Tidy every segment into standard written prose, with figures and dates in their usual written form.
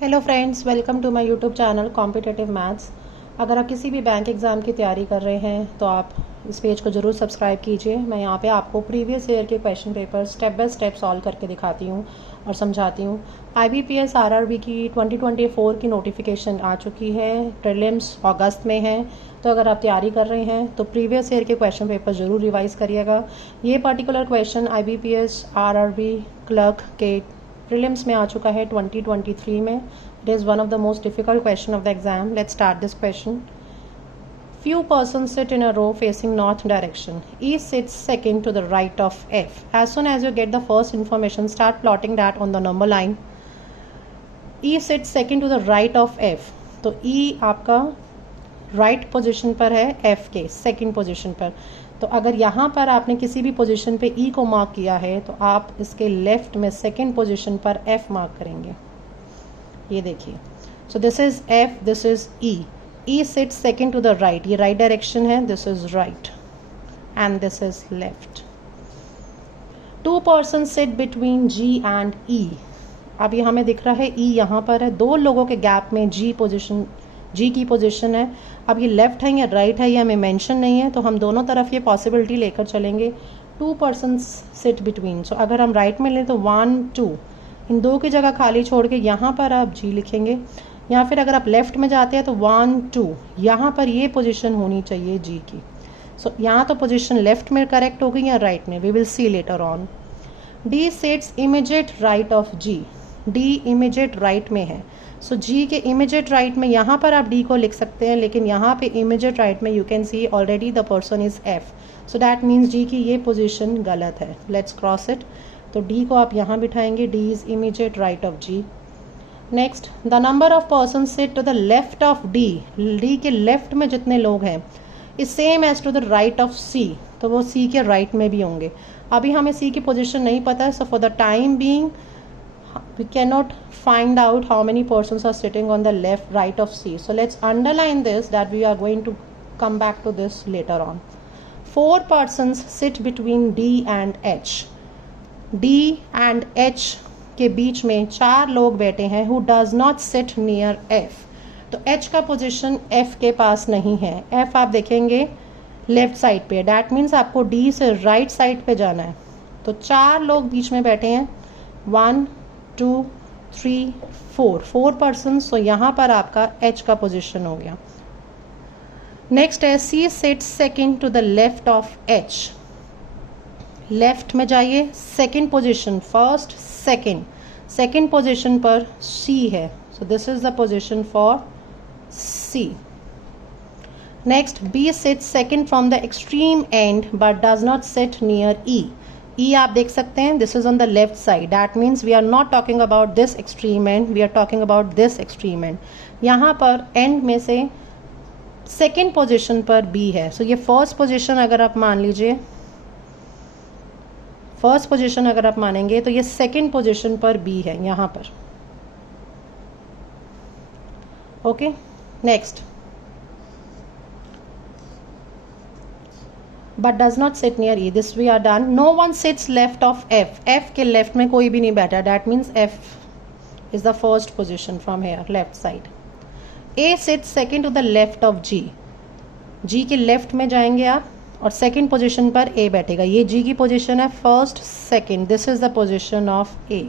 Hello friends, welcome to my YouTube channel competitive maths. अगर आप किसी भी बैंक एग्ज़ाम की तैयारी कर रहे हैं तो आप इस पेज को ज़रूर सब्सक्राइब कीजिए। मैं यहाँ पे आपको प्रीवियस ईयर के question paper step by step solve करके दिखाती हूँ और समझाती हूँ। IBPS RRB की 2024 की नोटिफिकेशन आ चुकी है। प्रीलिम्स अगस्त में है, तो अगर आप तैयारी कर रहे हैं तो प्रीवियस ईयर के क्वेश्चन पेपर ज़रूर रिवाइज़ करिएगा। ये particular question IBPS RRB clerk के प्रीलिम्स में आ चुका है 2023 में। It is one of the most difficult question of the exam. Let's start this question. Few persons sit in a row facing north direction. E sits second to the right of F. As soon as you get the first information, start plotting that on the number line. E sits second to the right of F. तो E आपका right position पर है F के second position पर। तो अगर यहाँ पर आपने किसी भी पोजीशन पे E को मार्क किया है तो आप इसके लेफ्ट में सेकंड पोजीशन पर F मार्क करेंगे। ये देखिए, so this is F, this is E. E sit second to the right, ये राइट डायरेक्शन है, this is right and this is left. Two person sit between G and E. अब ये हमें दिख रहा है E यहाँ पर है, दो लोगों के गैप में G की पोजीशन है। अब ये लेफ्ट है या राइट है ये हमें मेंशन नहीं है, तो हम दोनों तरफ ये पॉसिबिलिटी लेकर चलेंगे। टू पर्सन सिट बिटवीन, सो अगर हम राइट में लें तो 1 2, इन दो की जगह खाली छोड़ के यहाँ पर आप G लिखेंगे, या फिर अगर आप लेफ्ट में जाते हैं तो 1 2, यहाँ पर ये पोजीशन होनी चाहिए G की। सो यहाँ तो पोजीशन लेफ्ट में करेक्ट हो गई या राइट में, we will see later on. D sits immediate right of G. D immediate right में है, सो G के इमीडिएट राइट में यहाँ पर आप D को लिख सकते हैं, लेकिन यहाँ पे इमीडिएट राइट में you can see already the person is F, so that means G की ये पोजीशन गलत है। Let's cross it. तो D को आप यहाँ बिठाएंगे, D is immediate right of G। Next, the number of person sit to the left of D. D के लेफ्ट में जितने लोग हैं is same as to the right of C, तो वो C के राइट में भी होंगे। अभी हमें C की पोजीशन नहीं पता है, so for the time being we cannot find out how many persons are sitting on the left right of C. So let's underline this, that we are going to come back to this later on. 4 persons sit between D and H. D and H के बीच में 4 लोग बैठे हैं who does not sit near F. तो H का position F के पास नहीं है। F आप देखेंगे लेफ्ट साइड पे, डैट मीन्स आपको D से राइट साइड पे जाना है। तो 4 लोग बीच में बैठे हैं, 1 2 3 4 पर्सन, सो यहाँ पर आपका H का पोजीशन हो गया। नेक्स्ट है C sit second to the left of H. Left में जाइए, second position, first second position पर C है, so this is the position for C. Next, B sit second from the extreme end but does not sit near E. E आप देख सकते हैं, this is on the left side, that means we are not talking about this extreme end, we are talking about this extreme and. यहाँ पर and में से second position पर B है, सो ये फर्स्ट पोजीशन अगर आप मान लीजिए, फर्स्ट पोजीशन अगर आप मानेंगे तो ये सेकेंड पोजीशन पर B है यहाँ पर। Okay, next, but does not sit near E. This we are done. No one sits left of F. F के लेफ्ट में कोई भी नहीं बैठा, that means F is the first position from here, left side. A sits second to the left of G. G के left में जाएंगे आप और सेकंड पोजीशन पर A बैठेगा। ये G की पोजीशन है, first second, this is the position of A.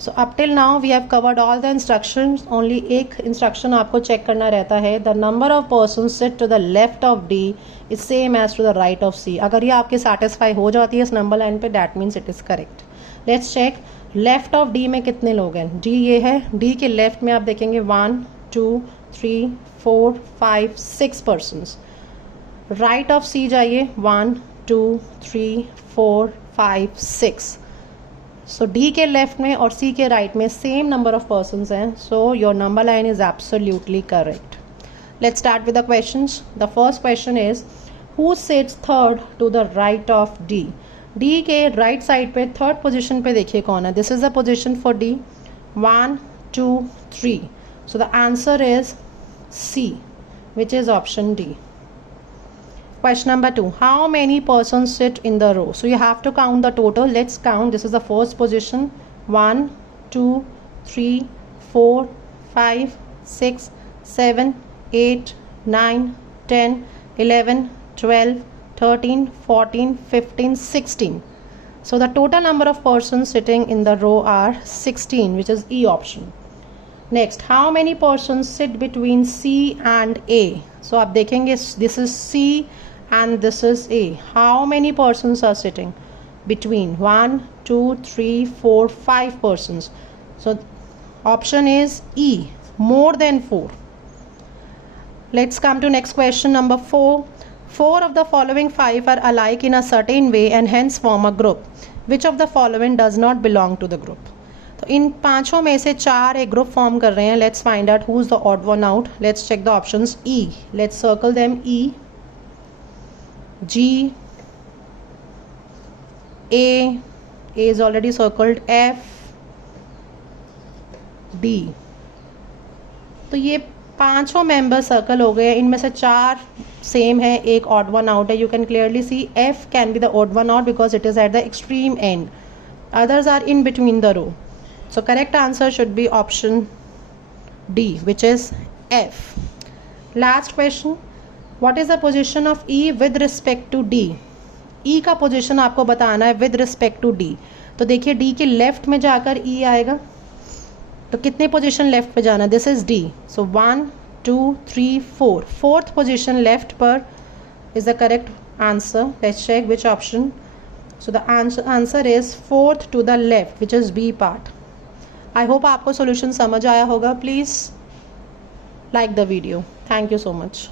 So up till now we have covered all the instructions. Only एक इंस्ट्रक्शन आपको चेक करना रहता है, the number of person sit to the left of D is same as to the right of C. अगर ये आपके satisfy हो जाती है इस नंबर लाइन पे, that means it is correct. Let's check, left of D में कितने लोग हैं। D ये है, D के लेफ्ट में आप देखेंगे 1 2 3 4 5 6 पर्सनस। राइट ऑफ C जाइए, 1 2 3 4 5 6, सो D के लेफ्ट में और C के राइट में सेम नंबर ऑफ पर्सन्स हैं, so your number line is absolutely correct. Let's start with the questions. The first question is, who sits third to the right of D. D के right side पे third position पे देखिए कौन है, this is the position for D, 1 2 3, so the answer is C, which is option D. Question number 2. How many persons sit in the row? So you have to count the total. Let's count. This is the first position. 1, 2, 3, 4 5 6 7 8 9 10 11 12 13 14 15 16. So the total number of persons sitting in the row are 16, which is E option. Next, how many persons sit between C and A? So आप देखेंगे this is C and this is A. How many persons are sitting between? 1 2 3 4 5 persons. So option is E, more than 4. Let's come to next question, number 4. 4 of the following 5 are alike in a certain way and hence form a group. Which of the following does not belong to the group? तो इन पांचों में से 4 एक group form कर रहे हैं. Let's find out who is the odd one out. Let's check the options. E, let's circle them. E, G, A is already circled. F, D. तो ये पांचों मेंबर सर्कल हो गए. इनमें से 4 सेम है, एक ऑड वन आउट है. You can clearly see F can be the odd one out because it is at the extreme and. Others are in between the row. So correct answer should be option D, which is F. Last question. What is the position of E with respect to D? E का position आपको बताना है with respect to D. तो देखिए D के left में जाकर E आएगा. तो कितने पोजिशन लेफ्ट पे जाना? This is D. So 1 2 3 4. Fourth position left पर is the correct answer. Let's check which option. So the answer is 4th to the left, which is B part. I hope आपको solution समझ आया होगा. Please like the video. Thank you so much.